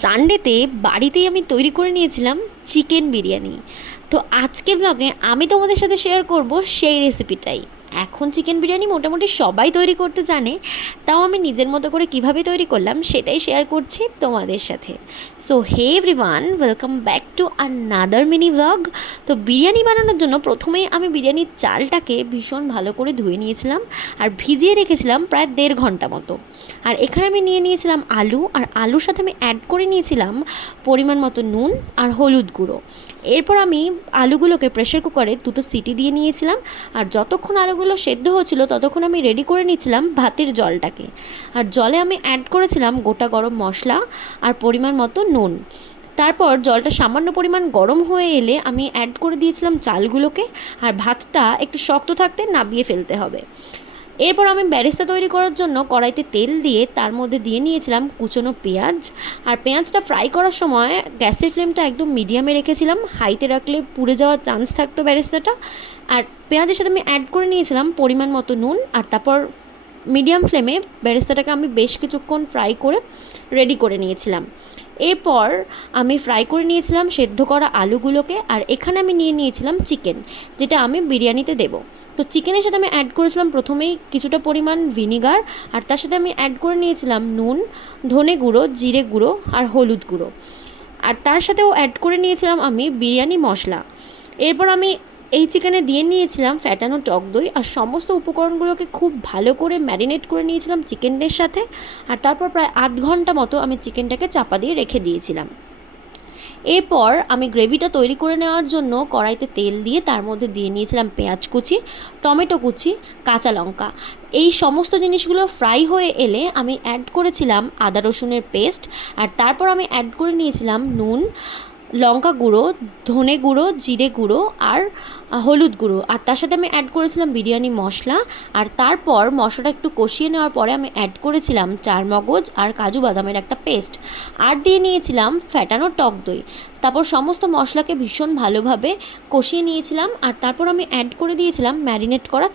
সানডেতে বাড়িতেই আমি তৈরি করে নিয়েছিলাম চিকেন বিরিয়ানি। তো আজকের ব্লগে আমি তোমাদের সাথে শেয়ার করব সেই রেসিপিটাই। এখন চিকেন বিরিয়ানি মোটামুটি সবাই তৈরি করতে জানে, তাও আমি নিজের মতো করে কিভাবে তৈরি করলাম সেটাই শেয়ার করছি তোমাদের সাথে। So hey everyone, welcome back to another mini blog. তো বিরিয়ানি বানানোর জন্য প্রথমেই আমি বিরিয়ানির চালটাকে ভীষণ ভালো করে ধুয়ে নিয়েছিলাম আর ভিজিয়ে রেখেছিলাম প্রায় 1.5 ঘন্টা মতো। আর এখানে আমি নিয়ে নিয়েছিলাম আলু, আর আলুর সাথে আমি অ্যাড করে নিয়েছিলাম পরিমাণ মতো নুন আর হলুদ গুঁড়ো। এরপর আমি আলুগুলোকে প্রেশার কুকারে 2টো সিটি দিয়ে নিয়েছিলাম, আর যতক্ষণ আলুগুলো সেদ্ধ হচ্ছিলো ততক্ষণ আমি রেডি করে নিয়েছিলাম ভাতের জলটাকে। আর জলে আমি অ্যাড করেছিলাম গোটা গরম মশলা আর পরিমাণ মতো নুন। তারপর জলটা সামান্য পরিমাণ গরম হয়ে এলে আমি অ্যাড করে দিয়েছিলাম চালগুলোকে, আর ভাতটা একটু শক্ত থাকতে নাবিয়ে ফেলতে হবে। এরপর আমি বেরেস্তা তৈরি করার জন্য কড়াইতে তেল দিয়ে তার মধ্যে দিয়ে নিয়েছিলাম কুচনো পেঁয়াজ। আর পেঁয়াজটা ফ্রাই করার সময় গ্যাসের ফ্লেমটা একদম মিডিয়ামে রেখেছিলাম, হাইতে রাখলে পুড়ে যাওয়ার চান্স থাকতো বেরেস্তাটা। আর পেঁয়াজের সাথে আমি অ্যাড করে নিয়েছিলাম পরিমাণ মতো নুন, আর তারপর মিডিয়াম ফ্লেমে বেরেস্তাটাকে আমি বেশ কিছুক্ষণ ফ্রাই করে রেডি করে নিয়েছিলাম। এরপর আমি ফ্রাই করে নিয়েছিলাম সেদ্ধ করা আলুগুলোকে, আর এখানে আমি নিয়ে নিয়েছিলাম চিকেন, যেটা আমি বিরিয়ানিতে দেবো। তো চিকেনের সাথে আমি অ্যাড করেছিলাম প্রথমেই কিছুটা পরিমাণ ভিনিগার, আর তার সাথে আমি অ্যাড করে নিয়েছিলাম নুন, ধনে গুঁড়ো, জিরে গুঁড়ো আর হলুদ গুঁড়ো। আর তার সাথেও অ্যাড করে নিয়েছিলাম আমি বিরিয়ানি মশলা। এরপর আমি এই চিকেনে দিয়ে নিয়েছিলাম ফ্যাটানো টক দই, আর সমস্ত উপকরণগুলোকে খুব ভালো করে ম্যারিনেট করে নিয়েছিলাম চিকেনের সাথে। আর তারপর প্রায় 8 ঘন্টা মতো আমি চিকেনটাকে চাপা দিয়ে রেখে দিয়েছিলাম। এরপর আমি গ্রেভিটা তৈরি করে নেওয়ার জন্য কড়াইতে তেল দিয়ে তার মধ্যে দিয়ে নিয়েছিলাম পেঁয়াজ কুচি, টমেটো কুচি, কাঁচা লঙ্কা। এই সমস্ত জিনিসগুলো ফ্রাই হয়ে এলে আমি অ্যাড করেছিলাম আদা রসুনের পেস্ট, আর তারপর আমি অ্যাড করে নিয়েছিলাম নুন, লঙ্কা গুঁড়ো, ধনে গুঁড়ো, জিরে গুঁড়ো আর হলুদ গুঁড়ো। আর তার সাথে আমি অ্যাড করেছিলাম বিরিয়ানি মশলা। আর তারপর মশলাটা একটু কষিয়ে নেওয়ার পরে আমি অ্যাড করেছিলাম চারমগজ আর কাজু বাদামের একটা পেস্ট, আর দিয়ে নিয়েছিলাম ফ্যাটানো টক দই। তারপর সমস্ত মশলাকে ভীষণ ভালোভাবে কষিয়ে নিয়েছিলাম, আর তারপর আমি অ্যাড করে দিয়েছিলাম ম্যারিনেট করা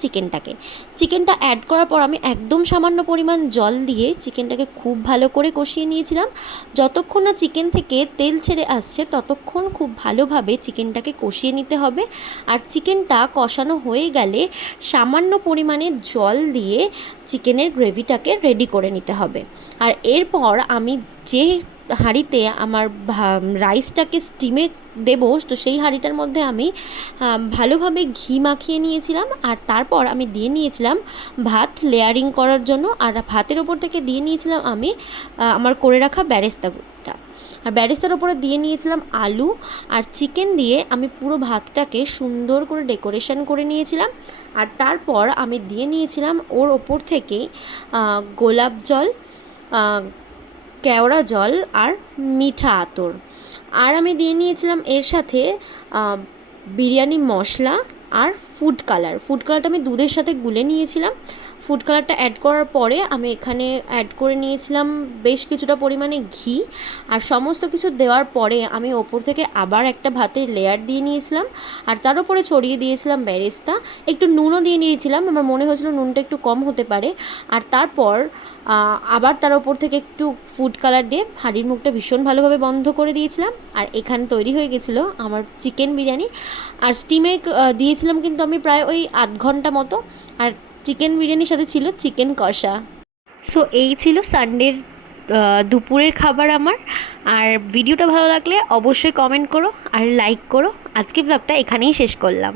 চিকেনটা অ্যাড করার পর আমি একদম সামান্য পরিমাণ জল দিয়ে চিকেনটাকে খুব ভালো করে কষিয়ে নিয়েছিলাম। যতক্ষণ না চিকেন থেকে তেল ছেড়ে আসছে ততক্ষণ খুব ভালোভাবে চিকেনটাকে কষিয়ে নিতে হবে। আর চিকেনটা কষানো হয়ে গেলে সামান্য পরিমাণে জল দিয়ে চিকেনের গ্রেভিটাকে রেডি করে নিতে হবে। আর এরপর আমি যে হাঁড়িতে আমার রাইসটাকে স্টিমে দেবো, তো সেই হাঁড়িটার মধ্যে আমি ভালোভাবে ঘি মাখিয়ে নিয়েছিলাম। আর তারপর আমি দিয়ে নিয়েছিলাম ভাত লেয়ারিং করার জন্য, আর ভাতের ওপর থেকে দিয়ে নিয়েছিলাম আমি আমার করে রাখা বেরেস্তাটা। আর বেরেস্তার ওপরে দিয়ে নিয়েছিলাম আলু, আর চিকেন দিয়ে আমি পুরো ভাতটাকে সুন্দর করে ডেকোরেশন করে নিয়েছিলাম। আর তারপর আমি দিয়ে নিয়েছিলাম ওর ওপর থেকেই গোলাপ জল, কেওড়া জল আর মিঠা আতর। আর আমি দিয়ে নিয়েছিলাম এর সাথে বিরিয়ানি মশলা আর ফুড কালারটা আমি দুধের সাথে গুলে নিয়েছিলাম। ফুড কালারটা অ্যাড করার পরে আমি এখানে অ্যাড করে নিয়েছিলাম বেশ কিছুটা পরিমাণে ঘি। আর সমস্ত কিছু দেওয়ার পরে আমি ওপর থেকে আবার একটা ভাতের লেয়ার দিয়ে নিয়েছিলাম, আর তার উপরে ছড়িয়ে দিয়েছিলাম বেরেস্তা। একটু নুনও দিয়ে নিয়েছিলাম, আমার মনে হয়েছিল নুনটা একটু কম হতে পারে। আর তারপর আবার তার ওপর থেকে একটু ফুড কালার দিয়ে হাঁড়ির মুখটা ভীষণ ভালোভাবে বন্ধ করে দিয়েছিলাম। আর এখানে তৈরি হয়ে গেছিলো আমার চিকেন বিরিয়ানি। আর স্টিমে দিয়েছিলাম কিন্তু আমি প্রায় ওই 8 ঘন্টা মতো। আর চিকেন বিরিয়ানির সাথে ছিল চিকেন কষা। সো এই ছিল সানডের দুপুরের খাবার আমার। আর ভিডিওটা ভালো লাগলে অবশ্যই কমেন্ট করো আর লাইক করো। আজকে ব্লগটা এখানেই শেষ করলাম।